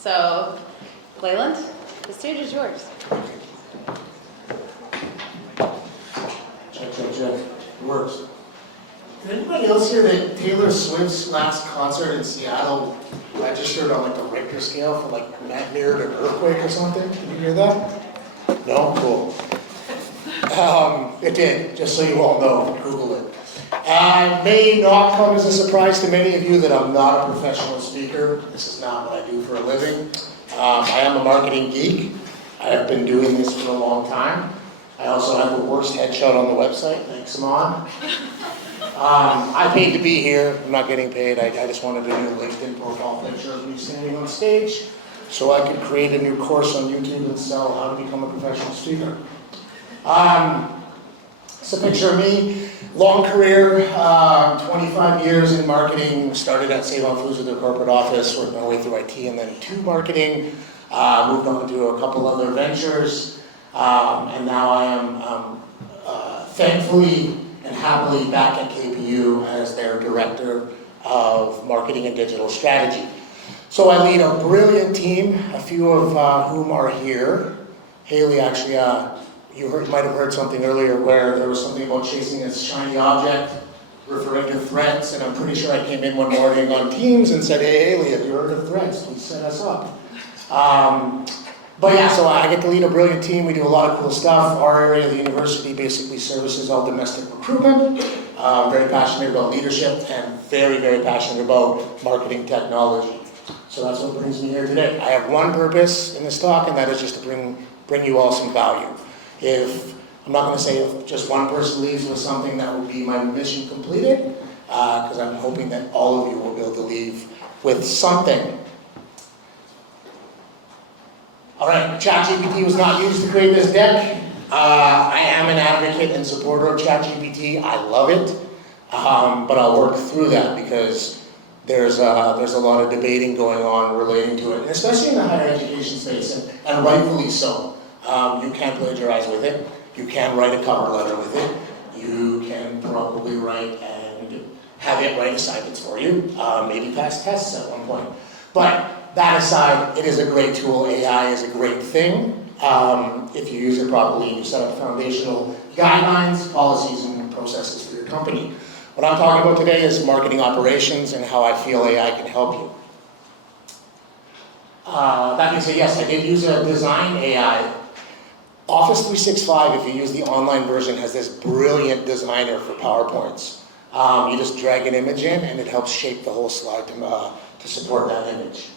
So, Leland, the stage is yours. Check. It works. Did anybody else hear that Taylor Swift's last concert in Seattle registered on like a Richter scale for like mirrored an earthquake or something? Did you hear that? No? Cool. It did, just so you all know. Google it. May not come as a surprise to many of you that I'm not a professional speaker. This is not what I do for a living. I am a marketing geek. I have been doing this for a long time. I also have the worst headshot on the website. Thanks, Amon. I paid to be here. I'm not getting paid. I just wanted a new LinkedIn profile picture of me standing on stage so I could create a new course on YouTube and sell how to become a professional speaker. It's a picture of me. Long career, 25 years in marketing. Started at Save On Foods with their corporate office, worked my way through IT and then to marketing. Moved on to a couple other ventures. And now I am thankfully and happily back at KPU as their Director of Marketing and Digital Strategy. So I lead a brilliant team, a few of whom are here. Haley, actually, you might have heard something earlier where there was something about chasing a shiny object, referring to Threads, and I'm pretty sure I came in one morning on Teams and said, hey Haley, have you heard of Threads? Please set us up. But yeah, so I get to lead a brilliant team. We do a lot of cool stuff. Our area of the university basically services all domestic recruitment. Very passionate about leadership and very, very passionate about marketing technology. So that's what brings me here today. I have one purpose in this talk, and that is just to bring you all some value. I'm not going to say if just one person leaves with something, that will be my mission completed, because I'm hoping that all of you will be able to leave with something. All right, ChatGPT was not used to create this deck. I am an advocate and supporter of ChatGPT. I love it, but I'll work through that because there's a lot of debating going on relating to it, and especially in the higher education space, and rightfully so. You can plagiarize with it. You can write a cover letter with it. You can probably write and have it write assignments for you, maybe pass tests at one point. But that aside, it is a great tool. AI is a great thing. If you use it properly, you set up foundational guidelines, policies, and processes for your company. What I'm talking about today is marketing operations and how I feel AI can help you. That being said, yes, I did use a design AI. Office 365, if you use the online version, has this brilliant designer for PowerPoints. You just drag an image in and it helps shape the whole slide to support that image.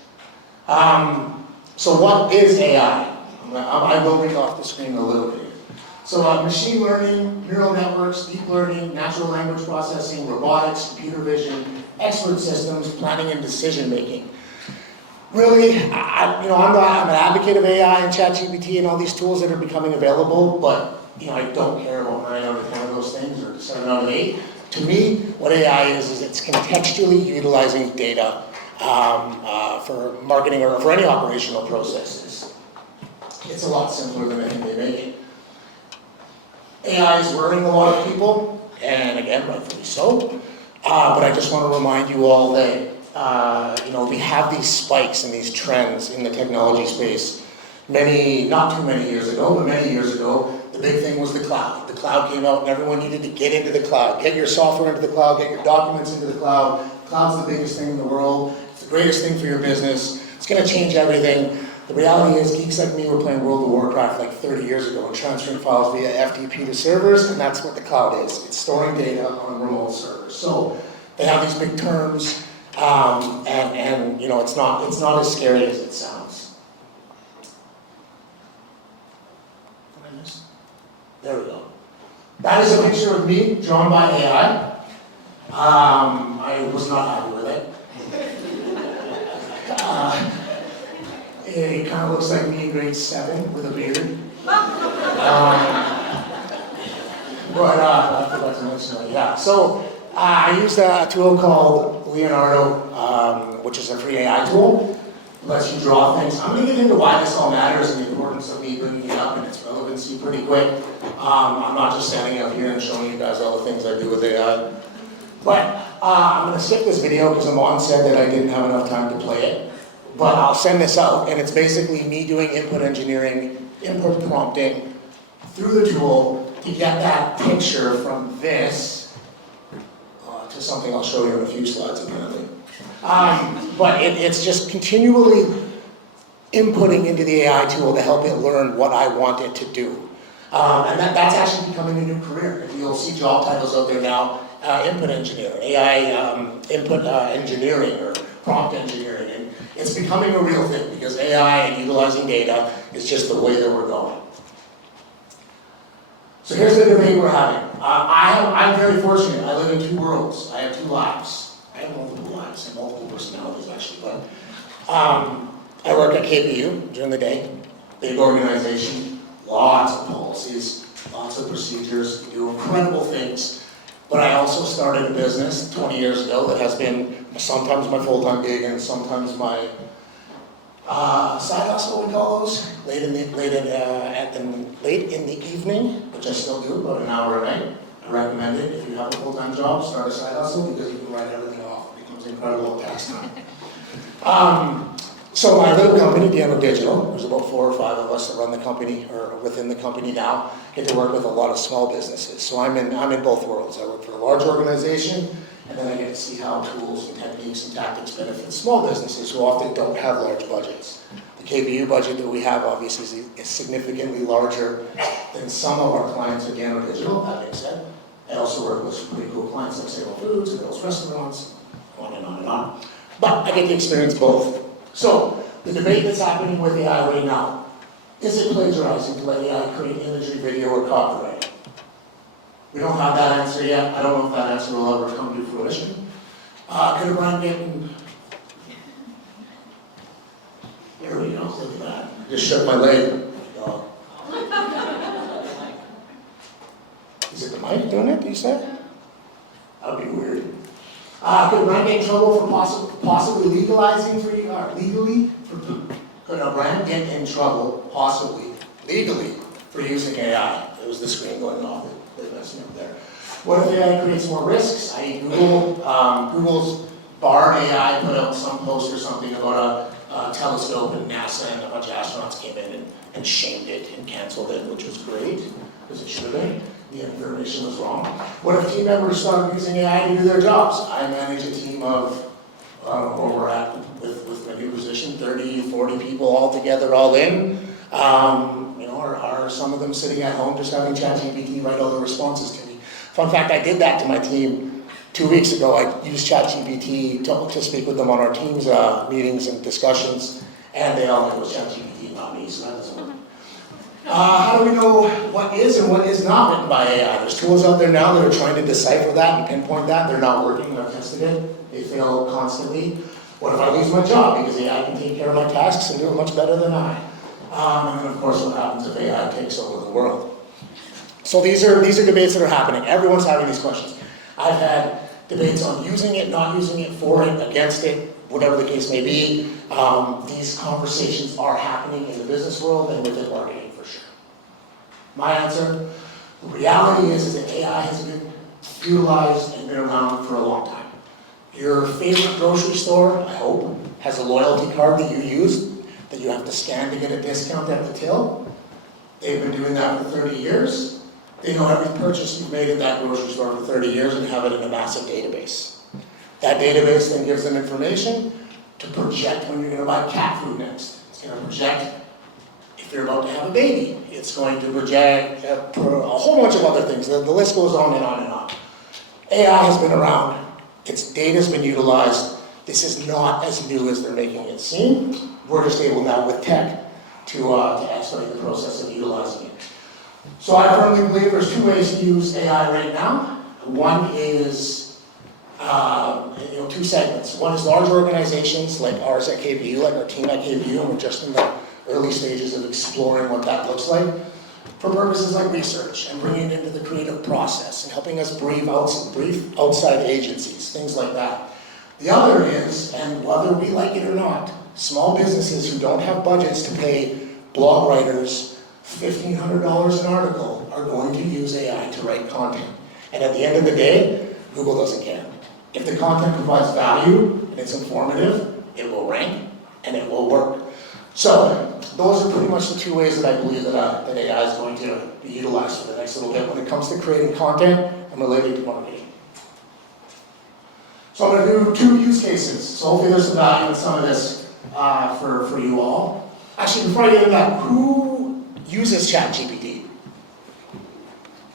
So what is AI? I will read off the screen a little bit. So machine learning, neural networks, deep learning, natural language processing, robotics, computer vision, expert systems, planning and decision making. Really, I'm an advocate of AI and ChatGPT and all these tools that are becoming available, but I don't care about 9 out of 10 of those things or 7 out of 8. To me, what AI is it's contextually utilizing data for marketing or for any operational processes. It's a lot simpler than I think they make it. AI is worrying a lot of people, and again, rightfully so. But I just want to remind you all that we have these spikes and these trends in the technology space. Not too many years ago, but many years ago, the big thing was the cloud. The cloud came out and everyone needed to get into the cloud. Get your software into the cloud, get your documents into the cloud. Cloud's the biggest thing in the world. It's the greatest thing for your business. It's going to change everything. The reality is, geeks like me were playing World of Warcraft like 30 years ago and transferring files via FTP to servers, and that's what the cloud is. It's storing data on remote servers. So they have these big terms, and it's not as scary as it sounds. There we go. That is a picture of me drawn by AI. I was not happy with it. It kind of looks like me in grade 7 with a beard. But I forgot to mention that. Yeah. So I used a tool called Leonardo, which is a free AI tool. It lets you draw things. I'm going to get into why this all matters and the importance of me bringing it up and its relevancy pretty quick. I'm not just standing up here and showing you guys all the things I do with AI. But I'm going to skip this video because Amon said that I didn't have enough time to play it. but I'll send this out, and it's basically me doing input engineering, input prompting through the tool to get that picture from this to something I'll show you in a few slides apparently. But it's just continually inputting into the AI tool to help it learn what I want it to do. And that's actually becoming a new career. You'll see job titles out there now, input engineer, AI input engineering, or prompt engineering. And it's becoming a real thing because AI and utilizing data is just the way that we're going. So here's the debate we're having. I'm very fortunate. I live in two worlds. I have two lives. I have multiple lives and multiple personalities actually, but I work at KPU during the day, big organization, lots of policies, lots of procedures, do incredible things. But I also started a business 20 years ago that has been sometimes my full-time gig and sometimes my side hustle, we call those, late in the evening, which I still do, about an hour a night. I recommend it. If you have a full-time job, start a side hustle because you can write everything off. It becomes incredible at tax time. So my little company, Dieno Digital, there's about 4 or 5 of us that run the company, or within the company now, get to work with a lot of small businesses. So I'm in both worlds. I work for a large organization, and then I get to see how tools and techniques and tactics benefit small businesses who often don't have large budgets. The KPU budget that we have obviously is significantly larger than some of our clients at Dieno Digital, that being said. I also work with some pretty cool clients like Sable Foods and Bill's Restaurants, on and on and on. But I get to experience both. So, the debate that's happening with AI right now, is it plagiarizing to let AI create imagery, video, or copyright? We don't have that answer yet. I don't know if that answer will ever come to fruition. Could a brand get in... There we go, look at that. Just shook my leg. Is it the mic doing it, you said? That would be weird. Could a brand get in trouble for possibly legalizing could a brand get in trouble, possibly, legally, for using AI? It was the screen going off, they're messing up there. What if AI creates more risks? Google's barred AI, put out some post or something about a telescope in NASA, and a bunch of astronauts came in and shamed it and canceled it, which was great, because it should have been. The information was wrong. What if team members start using AI to do their jobs? I manage a team of, where we're at with my new position, 30, 40 people all together, all in. Are some of them sitting at home just having ChatGPT write all the responses to me? Fun fact, I did that to my team 2 weeks ago. I used ChatGPT to speak with them on our team's meetings and discussions, and they all knew it was ChatGPT, not me, so that doesn't work. How do we know what is and what is not written by AI? There's tools out there now that are trying to decipher that and pinpoint that. They're not working. I've tested it. They fail constantly. What if I lose my job because AI can take care of my tasks and do it much better than I? And then, of course, what happens if AI takes over the world? So these are debates that are happening. Everyone's having these questions. I've had debates on using it, not using it, for it, against it, whatever the case may be. These conversations are happening in the business world and within marketing for sure. My answer, the reality is that AI has been utilized and been around for a long time. Your favorite grocery store, I hope, has a loyalty card that you use that you have to scan to get a discount at the till. They've been doing that for 30 years. They know every purchase you've made at that grocery store for 30 years and have it in a massive database. That database then gives them information to project when you're going to buy cat food next. It's going to project if you're about to have a baby. It's going to project a whole bunch of other things. The list goes on and on and on. AI has been around. Its data's been utilized. This is not as new as they're making it seem. We're just able now with tech to expedite the process of utilizing it. So I firmly believe there's 2 ways to use AI right now. One is 2 segments. One is large organizations like ours at KPU, like our team at KPU, and we're just in the early stages of exploring what that looks like for purposes like research and bringing it into the creative process and helping us brief outside agencies, things like that. The other is, and whether we like it or not, small businesses who don't have budgets to pay blog writers $1,500 an article are going to use AI to write content. And at the end of the day, Google doesn't care. If the content provides value and it's informative, it will rank. and it will work. So those are pretty much the two ways that I believe that AI is going to be utilized for the next little bit when it comes to creating content and related to marketing. So I'm going to do 2 use cases. So hopefully there's some value in some of this for you all. Actually, before I get into that, who uses ChatGPT?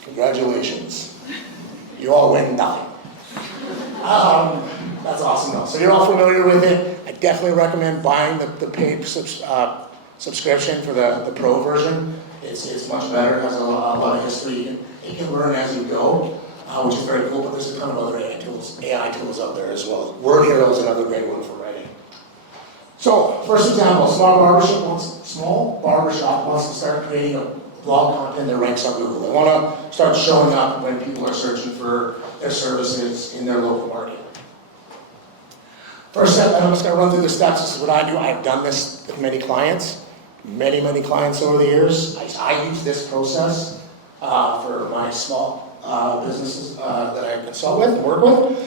Congratulations. You all win nothing. That's awesome though. So you're all familiar with it. I definitely recommend buying the paid subscription for the pro version. It's much better. It has a lot of history. You can learn as you go, which is very cool, but there's a ton of other AI tools out there as well. Word Hero is another great one for writing. So, first example, small barbershop wants to start creating a blog content that ranks on Google. They want to start showing up when people are searching for their services in their local market. First step, I'm just going to run through the steps. This is what I do. I've done this with many clients over the years. I use this process for my small businesses that I consult with and work with.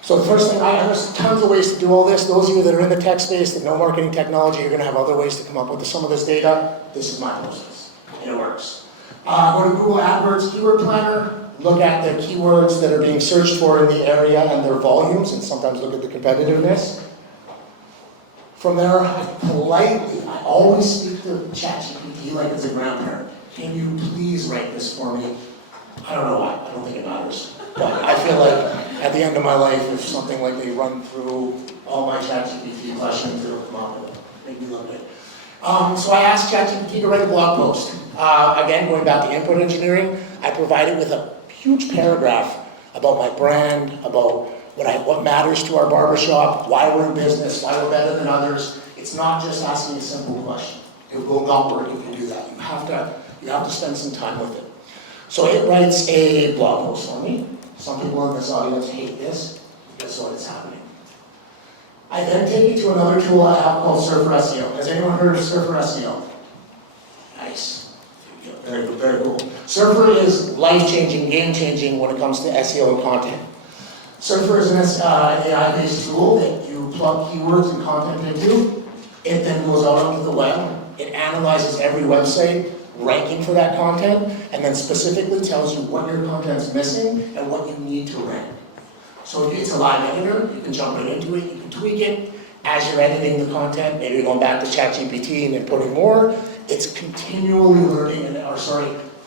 So the first thing, there's tons of ways to do all this. Those of you that are in the tech space that know marketing technology, you're going to have other ways to come up with some of this data. This is my process, and it works. Go to Google AdWords Keyword Planner, look at the keywords that are being searched for in the area and their volumes, and sometimes look at the competitiveness. From there, I always speak to ChatGPT like it's a grandparent. Can you please write this for me? I don't know why. I don't think it matters. But I feel like at the end of my life, if something like they run through all my ChatGPT questions, it'll come up and make me look good. So I asked ChatGPT to write a blog post. Again, going back to input engineering, I provide it with a huge paragraph about my brand, about what matters to our barbershop, why we're in business, why we're better than others. It's not just asking a simple question. It will not work if you do that. You have to spend some time with it. So it writes a blog post for me. Some people in this audience hate this. Guess what is happening? I then take it to another tool I have called Surfer SEO. Has anyone heard of Surfer SEO? Nice. Very good, very cool. Surfer is life-changing, game-changing when it comes to SEO and content. Surfer is an AI-based tool that you plug keywords and content into. It then goes out onto the web. It analyzes every website, ranking for that content, and then specifically tells you what your content's missing and what you need to rank. So it's a live editor. You can jump right into it. You can tweak it as you're editing the content. Maybe you're going back to ChatGPT and then putting more. It's continually learning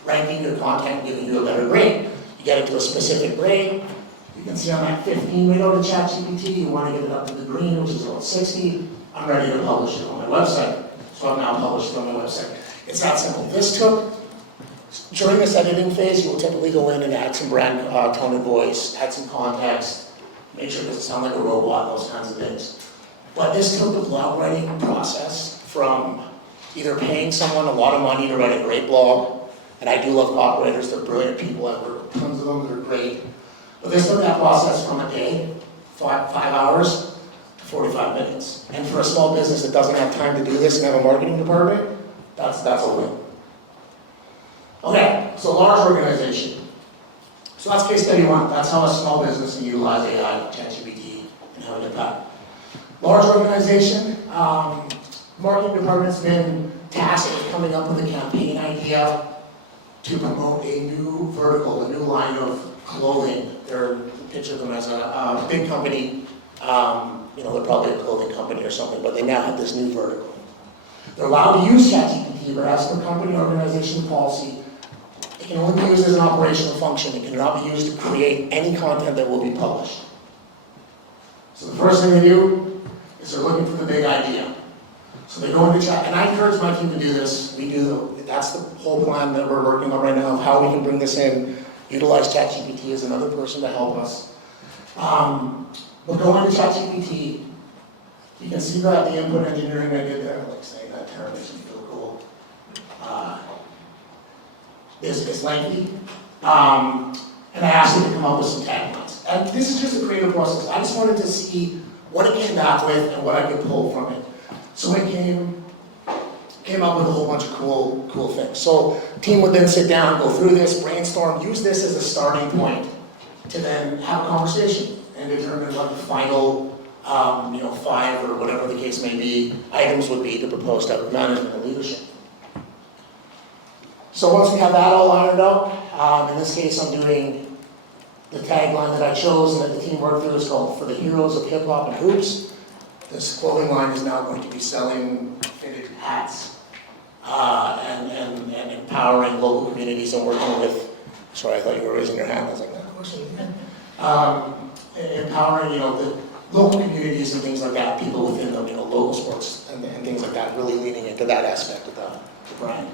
ranking your content and giving you a better grade. You get it to a specific grade. You can see I'm at 15 right out of ChatGPT. You want to get it up to the green, which is about 60. I'm ready to publish it on my website. So I've now published it on my website. It's that simple. During this editing phase, you will typically go in and add some brand tone and voice, add some context, make sure it doesn't sound like a robot, those kinds of things. But this took the blog writing process from either paying someone a lot of money to write a great blog, and I do love copywriters, they're brilliant people, I've worked with tons of them, they're great. But this took that process from a day, 5 hours, to 45 minutes. And for a small business that doesn't have time to do this and have a marketing department, that's a win. Okay, so large organization. So that's case study 1. That's how a small business can utilize AI, ChatGPT, and have an impact. Large organization, marketing department's been tasked with coming up with a campaign idea to promote a new vertical, a new line of clothing. Picture them as a big company. They're probably a clothing company or something, but they now have this new vertical. They're allowed to use ChatGPT, but as per company organization policy, it can only be used as an operational function. It cannot be used to create any content that will be published. So the first thing they do is they're looking for the big idea. So they go into chat, and I encourage my team to do this. That's the whole plan that we're working on right now of how we can bring this in, utilize ChatGPT as another person to help us. We'll go into ChatGPT. You can see that the input engineering I did there, like saying that term makes me feel cool. Is lengthy. And I asked it to come up with some taglines. And this is just a creative process. I just wanted to see what it came back with and what I could pull from it. So it came up with a whole bunch of cool things. So the team would then sit down, go through this, brainstorm, use this as a starting point to then have a conversation and determine what the final 5 or whatever the case may be, items would be to propose to upper management and leadership. So once we have that all ironed out, in this case I'm doing the tagline that I chose and that the team worked through is called "For the Heroes of Hip Hop and Hoops." This clothing line is now going to be selling fitted hats and empowering local communities and working with, sorry, I thought you were raising your hand, I was like, no, of course you can. Empowering, the local communities and things like that, people within the, local sports and things like that, really leaning into that aspect of the brand.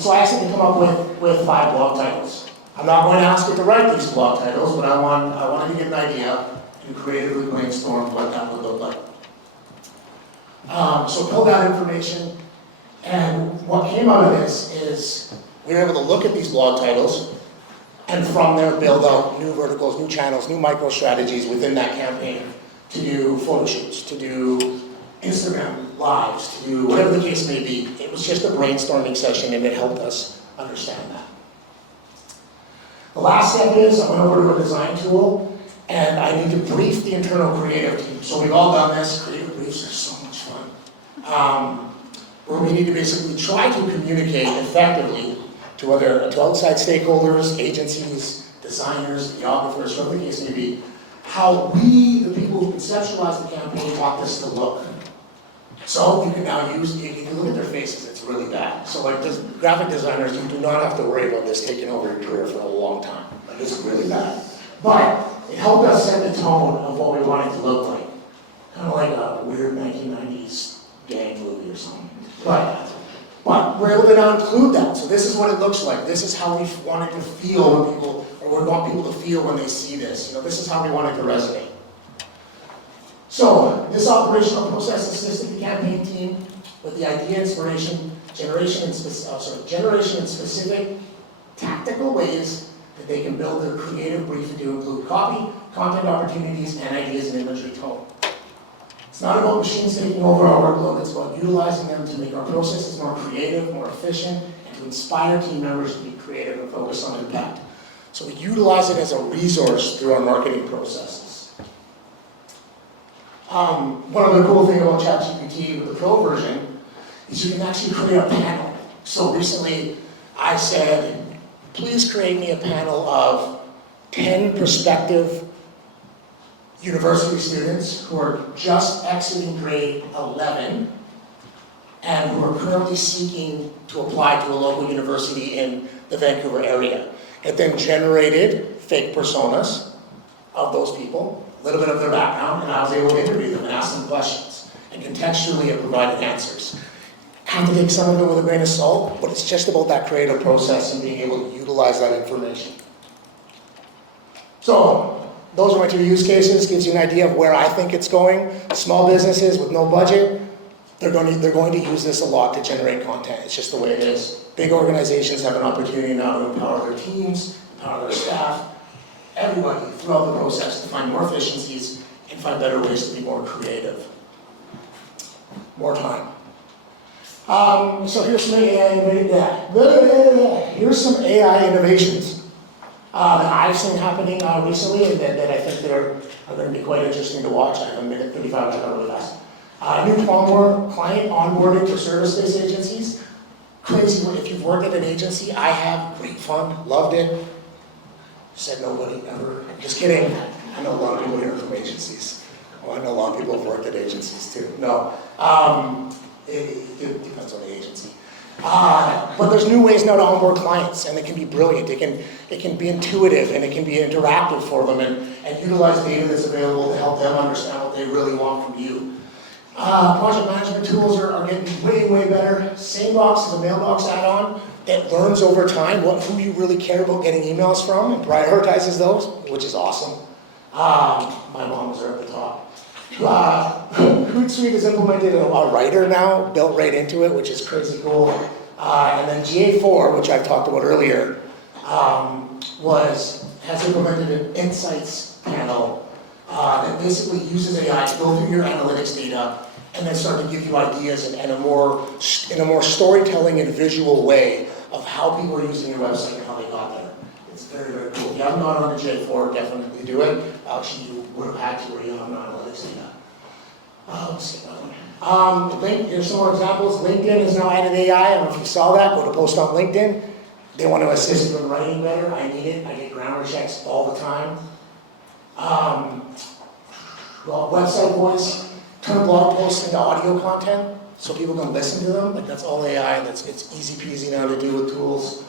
So I asked them to come up with 5 blog titles. I'm not going to ask you to write these blog titles, but I wanted to get an idea and creatively brainstorm what that would look like. So pulled out information, and what came out of this is we were able to look at these blog titles and from there build out new verticals, new channels, new micro strategies within that campaign to do photo shoots, to do Instagram lives, to do whatever the case may be. It was just a brainstorming session and it helped us understand that. The last step is I went over to a design tool and I need to brief the internal creative team. So we've all done this. Creative briefs are so much fun. Where we need to basically try to communicate effectively to outside stakeholders, agencies, designers, videographers, whatever the case may be, how we, the people who conceptualize the campaign, want this to look. So you can now you can look at their faces, it's really bad. So like graphic designers, you do not have to worry about this taking over your career for a long time. Like it's really bad. But it helped us set the tone of what we want it to look like. Kind of like a weird 1990s gang movie or something. But we're able to now include that. So this is what it looks like. This is how we want it to feel when people, or we want people to feel when they see this. This is how we want it to resonate. So this operational process assisted the campaign team with the idea, inspiration, generation in specific tactical ways that they can build their creative brief to include copy, content opportunities, and ideas and imagery tone. It's not about machines taking over our workload, it's about utilizing them to make our processes more creative, more efficient, and to inspire team members to be creative and focus on impact. So we utilize it as a resource through our marketing processes. One other cool thing about ChatGPT with the Pro version is you can actually create a panel. So recently I said, please create me a panel of 10 prospective university students who are just exiting grade 11 and who are currently seeking to apply to a local university in the Vancouver area. It then generated fake personas of those people, a little bit of their background, and I was able to interview them and ask them questions. And contextually it provided answers. Have to take some of it with a grain of salt, but it's just about that creative process and being able to utilize that information. So, those are my 2 use cases, gives you an idea of where I think it's going. Small businesses with no budget, they're going to use this a lot to generate content. It's just the way it is. Big organizations have an opportunity now to empower their teams, empower their staff, everybody throughout the process to find more efficiencies and find better ways to be more creative. More time. So here's some AI innovations. That I've seen happening recently and that I think are going to be quite interesting to watch. I have a minute 35, I got really fast. New client onboarding for service-based agencies. Crazy, if you've worked at an agency, I have, great fun, loved it. Said nobody ever, just kidding. I know a lot of people here from agencies. Well, I know a lot of people have worked at agencies too. No, it depends on the agency. But there's new ways now to onboard clients, and it can be brilliant. It can be intuitive, and it can be interactive for them, and utilize data that's available to help them understand what they really want from you. Project management tools are getting way, way better. SameBox is a mailbox add-on that learns over time who you really care about getting emails from and prioritizes those, which is awesome. My mom was there at the top. Hootsuite has implemented a writer now, built right into it, which is crazy cool. And then GA4, which I've talked about earlier, has implemented an insights panel that basically uses AI to go through your analytics data and then start to give you ideas in a more storytelling and visual way of how people are using your website and how they got there. It's very, very cool. If you haven't gone on to J4, definitely do it. Actually, you would have had to or you have non-analytics data. Let's skip that one. Here's some more examples. LinkedIn has now added AI. I don't know if you saw that. Go to post on LinkedIn. They want to assist you in writing better. I need it. I get grammar checks all the time. Well, website voice, turn blog posts into audio content so people can listen to them. Like, that's all AI. It's easy peasy now to do with tools.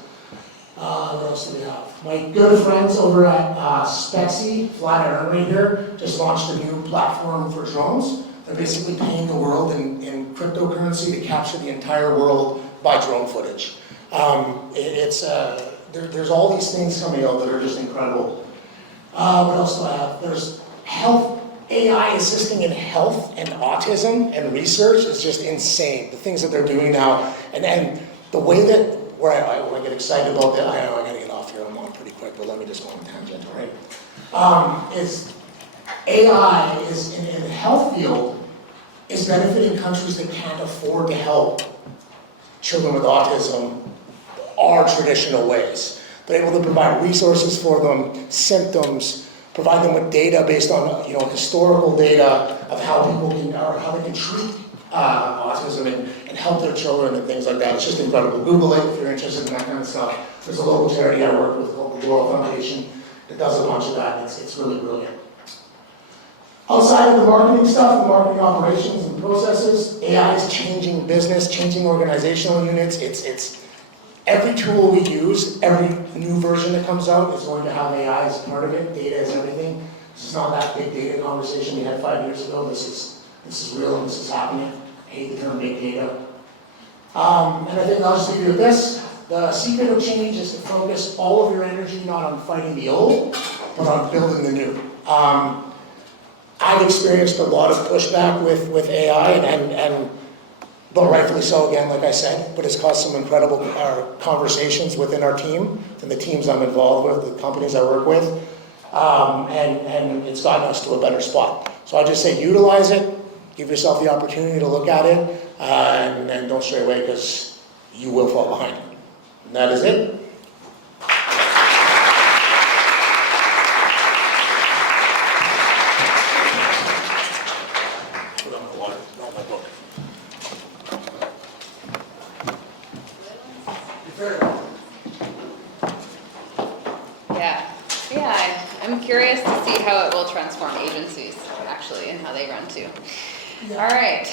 What else do we have? My good friends over at Spexy, Flatiron right here, just launched a new platform for drones. They're basically paying the world in cryptocurrency to capture the entire world by drone footage. There's all these things coming out that are just incredible. What else do I have? There's health, AI assisting in health and autism and research is just insane. The things that they're doing now, and the way that, where I get excited about that, I know I gotta get off here, I'm on pretty quick, but let me just go on a tangent, right? Is AI is in the health field is benefiting countries that can't afford to help children with autism our traditional ways. They're able to provide resources for them, symptoms, provide them with data based on historical data of how people can, or how they can treat autism and help their children and things like that. It's just incredible. Google it if you're interested in that kind of stuff. There's a local charity I work with called the World Foundation that does a bunch of that, and it's really brilliant. Outside of the marketing stuff, the marketing operations and processes, AI is changing business, changing organizational units. It's every tool we use, every new version that comes out is going to have AI as part of it. Data is everything. This is not that big data conversation we had 5 years ago. This is real and this is happening. I hate the term big data. And I think I'll just leave you with this. The secret of change is to focus all of your energy not on fighting the old, but on building the new. I've experienced a lot of pushback with AI, and but rightfully so, again, like I said, but it's caused some incredible conversations within our team and the teams I'm involved with, the companies I work with, and it's gotten us to a better spot. So I just say utilize it, give yourself the opportunity to look at it, and don't stray away because you will fall behind. And that is it. I'm curious to see how it will transform agencies, actually, and how they run too. Yeah. All right.